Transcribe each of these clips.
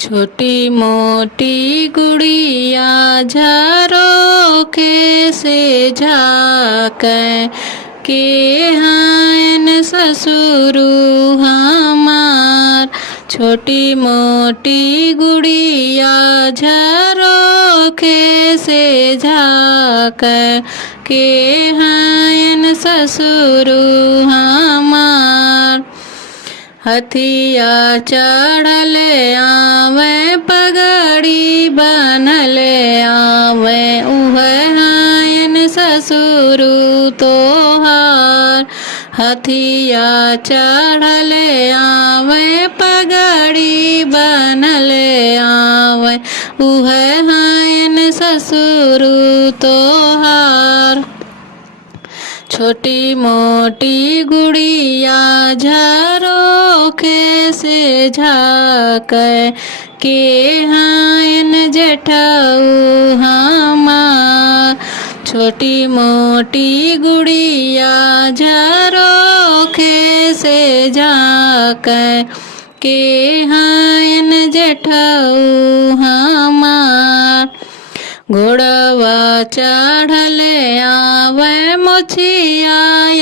छोटी मोटी गुड़िया झरोखे से झाँकै के हैं ससुरु हमार। छोटी मोटी गुड़िया झरोखे से झाँकै के हैं ससुरु हमार। हथिया चढ़ले आवे पगड़ी बनले आवे उहे हैं ससुरु तोहार। हथिया चढ़ले आवे पगड़ी बनले आवे उहे हैं ससुरु तोहार। छोटी मोटी गुड़िया झरोखे से झाँकै के हैं जेठऊ हमार। छोटी मोटी गुड़िया झरोखे से झाँकै के हैं जेठऊ हमार। घोड़वा चढ़ले आवे मोछिया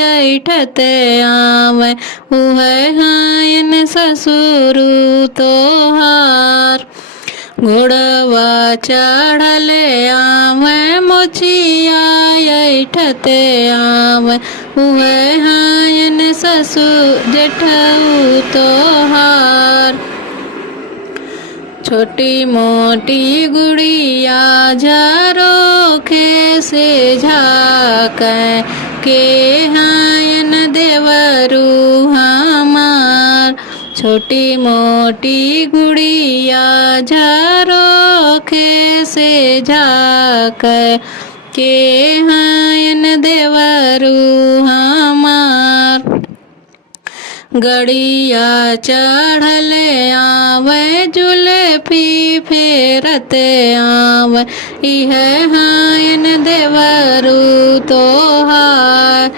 ऐठते आवे उहे हैं ससुरु तोहार। घोड़वा चढ़ले आवे मोछिया ऐठते आवे उहे हैं ससुर जेठऊ तोहार। छोटी मोटी गुड़िया झरोखे से झाँकै के हैं देवरू हमार। छोटी मोटी गुड़िया झरोखे से झाँकै के हैं देवरू हमार। गड़िया चढ़ले आवे जुल्फी फेरते आवे इहे हैं देवरू तोहार।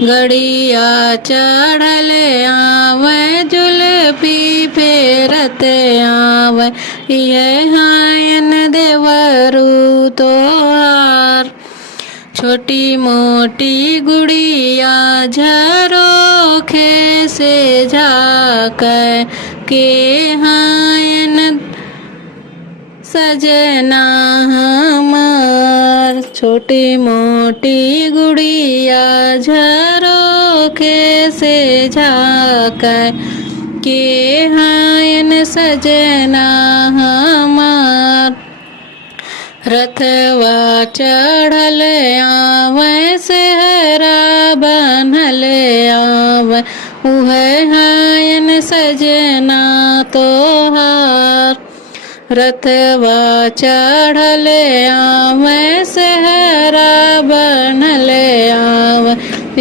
गड़िया चढ़ले आवे जुल्फी फेरते आवे इहे हैं देवरू तोहार। छोटी मोटी गुड़िया झरोखे से झाँकै के हैं सजना हमार। छोटी मोटी गुड़िया झरोखे से झाँकै के हैं सजना हमार। रथवा चढ़ले आवे सेहरा बनले आवे उहे हैं सजना तोहार। रथवा चढ़ले आवे सेहरा बनले आवे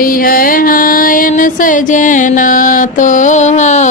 इहे हैं सजना तोहार।